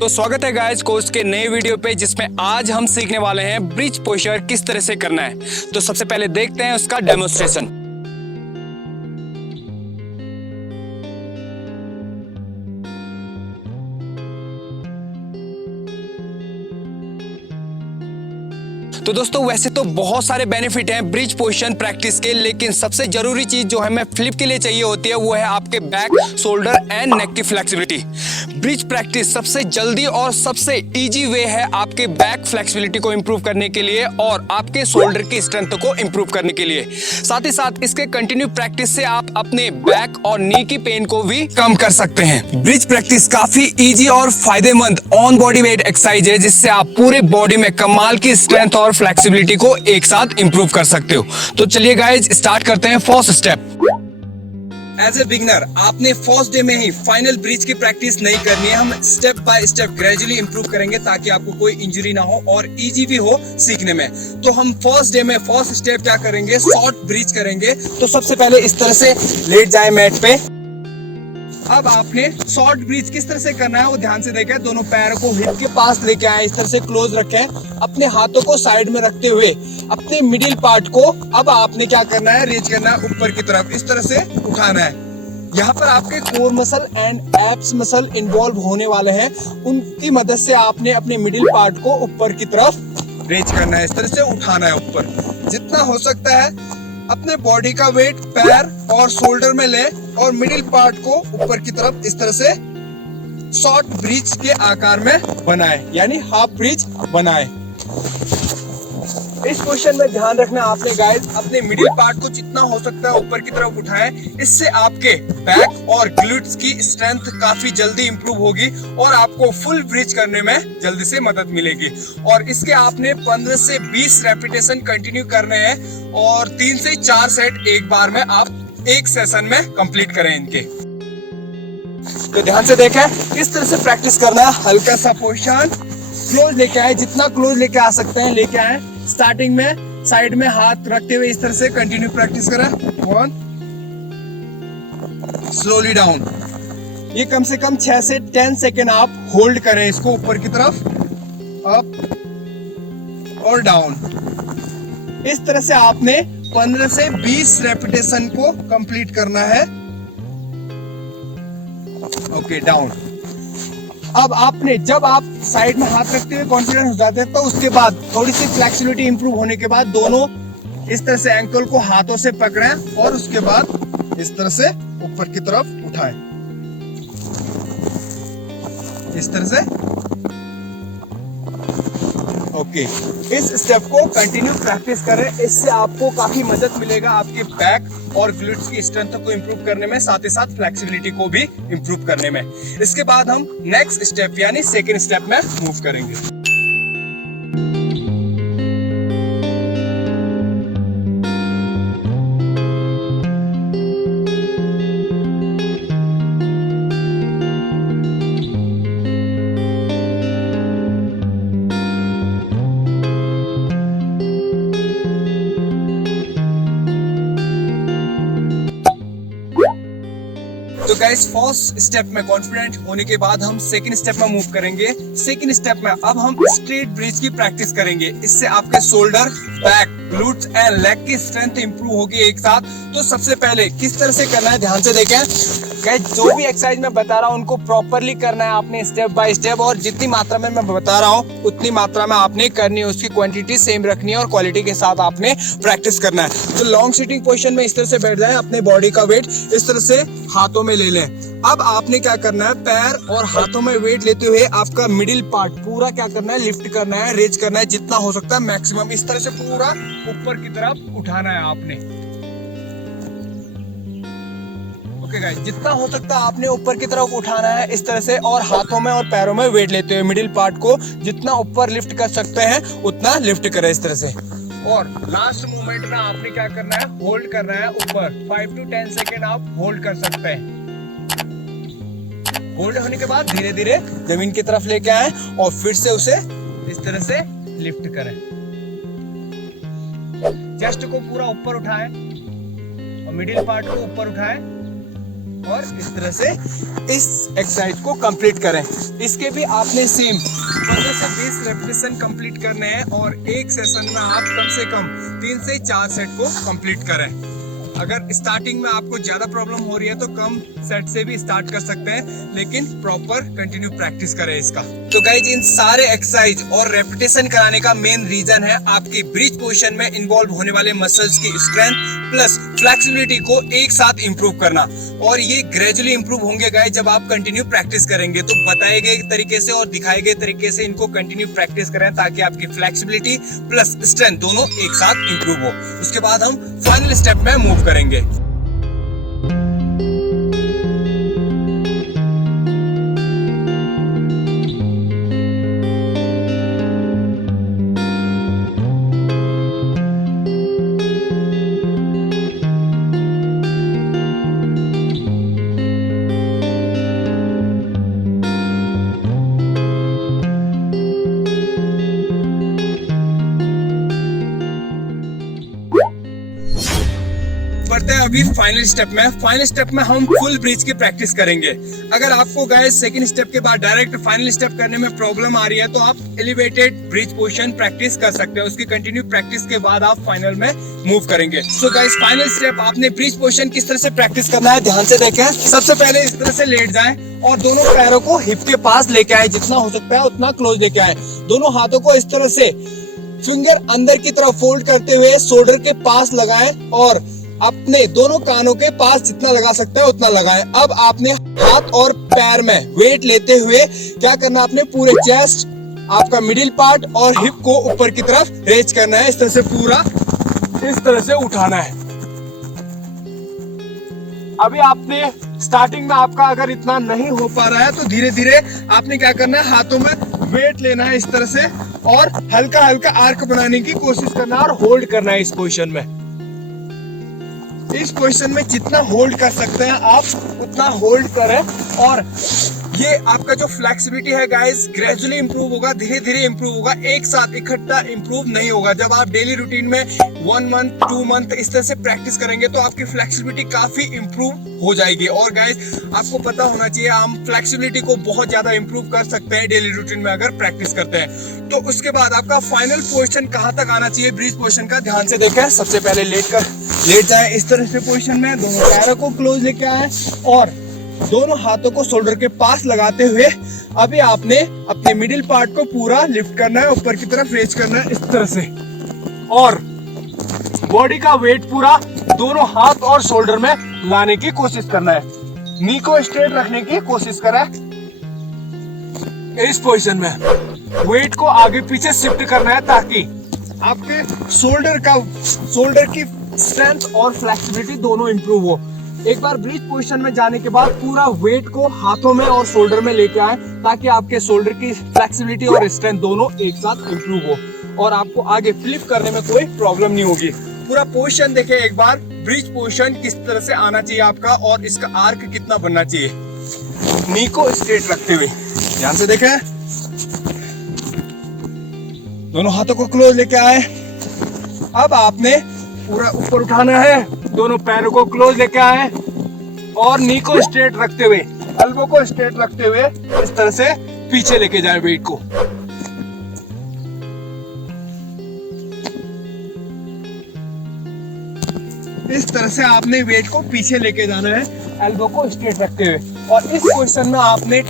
तो स्वागत है गाइस कोर्स के नए वीडियो पे, जिसमें आज हम सीखने वाले हैं ब्रिज पोस्चर किस तरह से करना है। तो सबसे पहले देखते हैं उसका डेमोन्स्ट्रेशन। तो दोस्तों वैसे तो बहुत सारे बेनिफिट हैं ब्रिज पोजीशन प्रैक्टिस के, लेकिन सबसे जरूरी चीज जो हमें फ्लिप के लिए चाहिए होती है वो है आपके बैक, शोल्डर एंड नेक की फ्लेक्सिबिलिटी। ब्रिज प्रैक्टिस सबसे जल्दी और सबसे इजी वे है आपके बैक फ्लेक्सिबिलिटी को इंप्रूव करने के लिए और आपके शोल्डर की स्ट्रेंथ को इंप्रूव करने के लिए। साथ ही साथ इसके कंटिन्यू प्रैक्टिस से आप अपने बैक और नी की पेन को भी कम कर सकते हैं। ब्रिज प्रैक्टिस काफी इजी और फायदेमंद ऑन बॉडी वेट एक्सरसाइज है, जिससे आप पूरे बॉडी में कमाल की स्ट्रेंथ और फ्लेक्सिबिलिटी को एक साथ इंप्रूव कर सकते हो। तो चलिए गाइज स्टार्ट करते हैं first step. As a beginner आपने फर्स्ट डे में ही फाइनल ब्रिज की प्रैक्टिस नहीं करनी है। हम step by step gradually improve करेंगे ताकि आपको कोई इंजरी ना हो और इजी भी हो सीखने में। तो हम फर्स्ट डे में फर्स्ट स्टेप क्या करेंगे, शॉर्ट ब्रिज करेंगे। तो सबसे पहले इस तरह से लेट जाए मैट पे। अब आपने शॉर्ट ब्रिज किस तरह से करना है वो ध्यान से देखें। दोनों पैरों को हिप के पास लेके आए, इस तरह से क्लोज रखें, अपने हाथों को साइड में रखते हुए अपने मिडिल पार्ट को अब आपने क्या करना है, रेज करना है ऊपर की तरफ, इस तरह से उठाना है। यहाँ पर आपके core muscle and abs muscle involve होने वाले हैं, उनकी मदद से आपने अपने मिडिल पार्ट को ऊपर की तरफ रेज करना है, इस तरह से उठाना है ऊपर। जितना हो सकता है अपने बॉडी का वेट पैर और शोल्डर में ले और मिडिल पार्ट को ऊपर की तरफ इस तरह से शॉर्ट ब्रिज के आकार में बनाए, यानी हाफ ब्रिज बनाए। इस पोजीशन में ध्यान रखना आपने गाइस, अपने मिडिल पार्ट को जितना हो सकता है ऊपर की तरफ उठाएं। इससे आपके बैक और ग्लूट्स की स्ट्रेंथ काफी जल्दी इंप्रूव होगी और आपको फुल ब्रिज करने में जल्दी से मदद मिलेगी। और इसके आपने 15 से 20 रेपिटेशन कंटिन्यू करने हैं और 3 से 4 सेट एक बार में आप एक सेशन में कंप्लीट करें इनके। तो ध्यान से देखें, इस तरह से प्रैक्टिस करना है। हल्का सा पोजीशन क्लोज लेके आए, जितना क्लोज लेके आ सकते हैं लेके आए। स्टार्टिंग में साइड में हाथ रखते हुए इस तरह से कंटिन्यू प्रैक्टिस करें। 1 स्लोली डाउन। ये कम से कम 6 से 10 सेकेंड आप होल्ड करें इसको ऊपर की तरफ, अप और डाउन। इस तरह से आपने 15 से 20 रेपिटेशन को कंप्लीट करना है। Okay, down. अब आपने जब आप साइड में हाथ रखते हुए कॉन्फिडेंस हो जाते हैं तो उसके बाद थोड़ी सी फ्लेक्सिबिलिटी इंप्रूव होने के बाद दोनों इस तरह से एंकल को हाथों से पकड़ें और उसके बाद इस तरह से ऊपर की तरफ उठाएं, इस तरह से। ओके, इस स्टेप को कंटिन्यू प्रैक्टिस करें, इससे आपको काफी मदद मिलेगा आपके बैक और ग्लूट्स की स्ट्रेंथ को इंप्रूव करने में, साथ ही साथ फ्लेक्सिबिलिटी को भी इंप्रूव करने में। इसके बाद हम नेक्स्ट स्टेप यानी सेकंड स्टेप में मूव करेंगे। तो गाइस फर्स्ट स्टेप में कॉन्फिडेंट होने के बाद हम सेकंड स्टेप में मूव करेंगे। सेकंड स्टेप में अब हम स्ट्रेट ब्रिज की प्रैक्टिस करेंगे। इससे आपके shoulder, back, glutes and leg की स्ट्रेंथ इंप्रूव होगी एक साथ। तो सबसे पहले किस तरह से करना है ध्यान से देखें गाइस। जो भी एक्सरसाइज मैं बता रहा हूँ उनको प्रॉपरली करना है आपने स्टेप बाय स्टेप, और जितनी मात्रा में मैं बता रहा हूँ उतनी मात्रा में आपने करनी है, उसकी क्वांटिटी सेम रखनी है और क्वालिटी के साथ आपने प्रैक्टिस करना है। तो लॉन्ग सिटिंग पोजीशन में इस तरह से बैठ जाए, अपने बॉडी का वेट इस तरह से हाथों में ले लें। अब आपने क्या करना है, पैर और हाथों में वेट लेते हुए आपका मिडिल पार्ट पूरा क्या करना है, लिफ्ट करना है, रेज करना है, जितना हो सकता है मैक्सिमम इस तरह से पूरा ऊपर की तरफ उठाना है आपने। ओके गाइस, जितना हो सकता है आपने ऊपर की तरफ उठाना है इस तरह से, और हाथों में और पैरों में वेट लेते हुए मिडिल पार्ट को जितना ऊपर लिफ्ट कर सकते हैं उतना लिफ्ट करें इस तरह से। और लास्ट मूवमेंट में आपने क्या करना है, होल्ड करना है ऊपर। 5 to 10 सेकेंड आप होल्ड कर सकते हैं। होल्ड होने के बाद धीरे धीरे जमीन की तरफ लेके आए और फिर से उसे इस तरह से लिफ्ट करें। चेस्ट को पूरा ऊपर उठाएं और मिडिल पार्ट को ऊपर उठाएं और इस तरह से इस एक्सरसाइज को कंप्लीट करें। इसके भी आपने सेम 15 से 20 रेपिटेशन कंप्लीट करने हैं और एक सेशन में आप कम से कम 3 से 4 सेट को कंप्लीट करें। अगर स्टार्टिंग में आपको ज्यादा प्रॉब्लम हो रही है तो कम सेट से भी स्टार्ट कर सकते हैं, लेकिन प्रॉपर कंटिन्यू प्रैक्टिस करें इसका। तो गाइज इन सारे एक्सरसाइज और रेपिटेशन कराने का मेन रीजन है आपकी ब्रिज पोजीशन में इन्वॉल्व होने वाले मसल्स की स्ट्रेंथ प्लस फ्लेक्सिबिलिटी को एक साथ इंप्रूव करना। और ये ग्रेजुअली इंप्रूव होंगे गाइज जब आप कंटिन्यू प्रैक्टिस करेंगे। तो बताए गए तरीके से और दिखाए गए तरीके से इनको कंटिन्यू प्रैक्टिस करें ताकि आपकी फ्लेक्सिबिलिटी प्लस स्ट्रेंथ दोनों एक साथ इंप्रूव हो। उसके बाद हम फाइनल स्टेप में मूव करेंगे। बढ़ते हैं अभी फाइनल स्टेप में। फाइनल स्टेप में हम फुल ब्रिज की प्रैक्टिस करेंगे। अगर आपको गाइस सेकंड स्टेप के बाद डायरेक्ट फाइनल स्टेप करने में प्रॉब्लम आ रही है तो आप एलिवेटेड ब्रिज पोजीशन प्रैक्टिस कर सकते हैं। उसकी कंटिन्यू प्रैक्टिस के बाद आप फाइनल में मूव करेंगे। सो गाइस फाइनल स्टेप आपने ब्रिज पोजीशन किस तरह से प्रैक्टिस करना है ध्यान से देखें। सबसे पहले इस तरह से लेट जाएं और दोनों पैरों को हिप के पास लेके आए, जितना हो सकता है उतना क्लोज लेके आए। दोनों हाथों को इस तरह से फिंगर अंदर की तरफ फोल्ड करते हुए शोल्डर के पास लगाएं और अपने दोनों कानों के पास जितना लगा सकते हैं उतना लगाएं। अब आपने हाथ और पैर में वेट लेते हुए क्या करना, आपने पूरे चेस्ट, आपका मिडिल पार्ट और हिप को ऊपर की तरफ रेज करना है। इस तरह से पूरा इस तरह से उठाना है। अभी आपने स्टार्टिंग में आपका अगर इतना नहीं हो पा रहा है तो धीरे धीरे आपने क्या करना है, हाथों में वेट लेना है इस तरह से और हल्का हल्का आर्क बनाने की कोशिश करना है और होल्ड करना है इस पोजीशन में। इस पोजीशन में जितना होल्ड कर सकते हैं आप उतना होल्ड करें। और ये आपका जो फ्लेक्सिबिलिटी है गाइस ग्रेजुअली इंप्रूव होगा, धीरे धीरे इंप्रूव होगा, एक साथ इकट्ठा इंप्रूव नहीं होगा। जब आप डेली रूटीन में 1 मंथ 2 मंथ इस तरह से प्रैक्टिस करेंगे तो आपकी फ्लेक्सिबिलिटी काफी इंप्रूव हो जाएगी। और गाइस आपको पता होना चाहिए हम फ्लेक्सिबिलिटी को बहुत ज्यादा इंप्रूव कर सकते हैं डेली रूटीन में अगर प्रैक्टिस करते हैं। तो उसके बाद आपका फाइनल पोजीशन कहाँ तक आना चाहिए ब्रिज पोजीशन का ध्यान से देखें। सबसे पहले लेट जाए इस तरह से पोजीशन में, दोनों पैरों को क्लोज लेके आए और दोनों हाथों को शोल्डर के पास लगाते हुए अभी आपने अपने मिडिल पार्ट को पूरा लिफ्ट करना है, ऊपर की तरफ रेज करना है इस तरह से। और बॉडी का वेट पूरा दोनों हाथ और शोल्डर में लाने की कोशिश करना है। नी को स्ट्रेट रखने की कोशिश करें। इस पोजीशन में वेट को आगे पीछे शिफ्ट करना है ताकि आपके शोल्डर की स्ट्रेंथ और फ्लेक्सिबिलिटी दोनों इंप्रूव हो। एक बार ब्रिज पोजीशन में जाने के बाद पूरा वेट को हाथों में और शोल्डर में लेके आए ताकि आपके शोल्डर की फ्लेक्सिबिलिटी और स्ट्रेंथ दोनों एक साथ इंप्रूव हो और आपको आगे फ्लिप करने में कोई प्रॉब्लम नहीं होगी। पूरा पोजीशन देखें एक बार, ब्रिज पोजीशन किस तरह से आना चाहिए आपका और इसका आर्क कितना बनना चाहिए। नी को स्ट्रेट रखते हुए ध्यान से देखें, दोनों हाथों को क्लोज लेके आए। अब आपने पूरा ऊपर उठाना है, दोनों पैरों को क्लोज लेके आए और नी को स्ट्रेट रखते हुए, एल्बो को स्ट्रेट रखते हुए इस तरह से पीछे लेके जाए वेट को। इस तरह से आपने वेट को पीछे लेके जाना है एल्बो को स्ट्रेट रखते हुए। और इस पोजीशन में आपने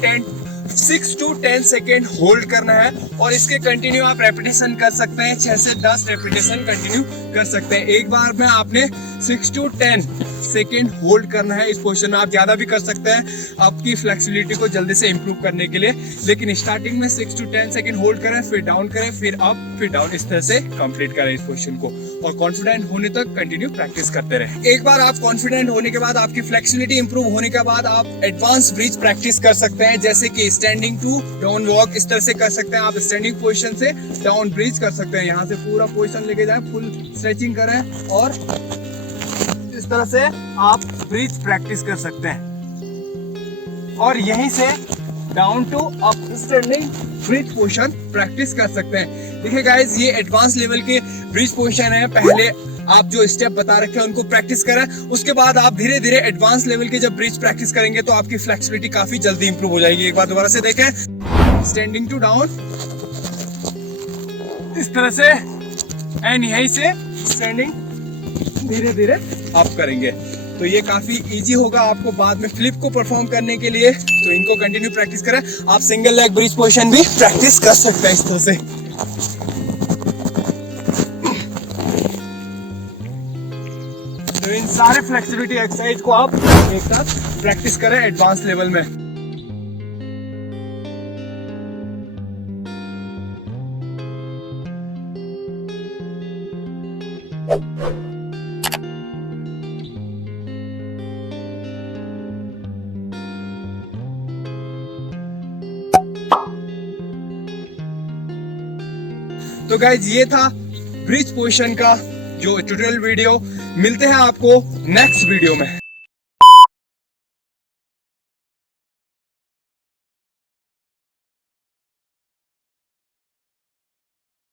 6 to 10 सेकेंड होल्ड करना है और इसके कंटिन्यू आप रेपिटेशन कर सकते हैं। 6 से 10 रेपिटेशन कंटिन्यू कर सकते हैं। एक बार में आपने 6 to 10 सेकेंड होल्ड करना है इस पोजीशन में। आप ज्यादा भी कर सकते हैं आपकी फ्लेक्सिबिलिटी को जल्दी से इंप्रूव करने के लिए, लेकिन स्टार्टिंग में 6 to 10 सेकेंड होल्ड करें, फिर डाउन करें, फिर अप, फिर डाउन, इस तरह से कंप्लीट करें इस पोजीशन को। और कॉन्फिडेंट होने तक कंटिन्यू प्रैक्टिस करते रहें। एक बार आप कॉन्फिडेंट होने के बाद, आपकी फ्लेक्सिबिलिटी इंप्रूव होने के बाद आप एडवांस ब्रिज प्रैक्टिस कर सकते हैं, जैसे कि स्टैंडिंग टू डाउन वॉक इस तरह से कर सकते हैं। आप स्टैंडिंग पोजीशन से डाउन ब्रिज कर सकते हैं। यहाँ से पूरा पोजीशन लेके जाएं, फुल स्ट्रेचिंग करें और इस तरह से आप ब्रिज प्रैक्टिस कर सकते हैं। और यहीं से down to up standing bridge position practice कर सकते हैं। देखिए गाइस, ये एडवांस लेवल के ब्रिज पोजीशन है। पहले आप जो स्टेप बता रखे हैं उनको प्रैक्टिस करें। उसके बाद आप धीरे धीरे एडवांस लेवल के जब ब्रिज प्रैक्टिस करेंगे तो आपकी फ्लेक्सिबिलिटी काफी जल्दी इंप्रूव हो जाएगी। एक बार दोबारा से देखें, स्टैंडिंग टू डाउन इस तरह से, एंड यहीं से स्टैंडिंग धीरे धीरे आप करेंगे तो ये काफी इजी होगा आपको बाद में फ्लिप को परफॉर्म करने के लिए। तो इनको कंटिन्यू प्रैक्टिस करें। आप सिंगल लेग ब्रिज पोजीशन भी प्रैक्टिस कर सकते हैं इस तरह से। तो इन सारे फ्लेक्सिबिलिटी एक्सरसाइज को आप एक साथ प्रैक्टिस करें एडवांस लेवल में। तो गाइज ये था ब्रिज पोजीशन का जो ट्यूटोरियल वीडियो। मिलते हैं आपको नेक्स्ट वीडियो में।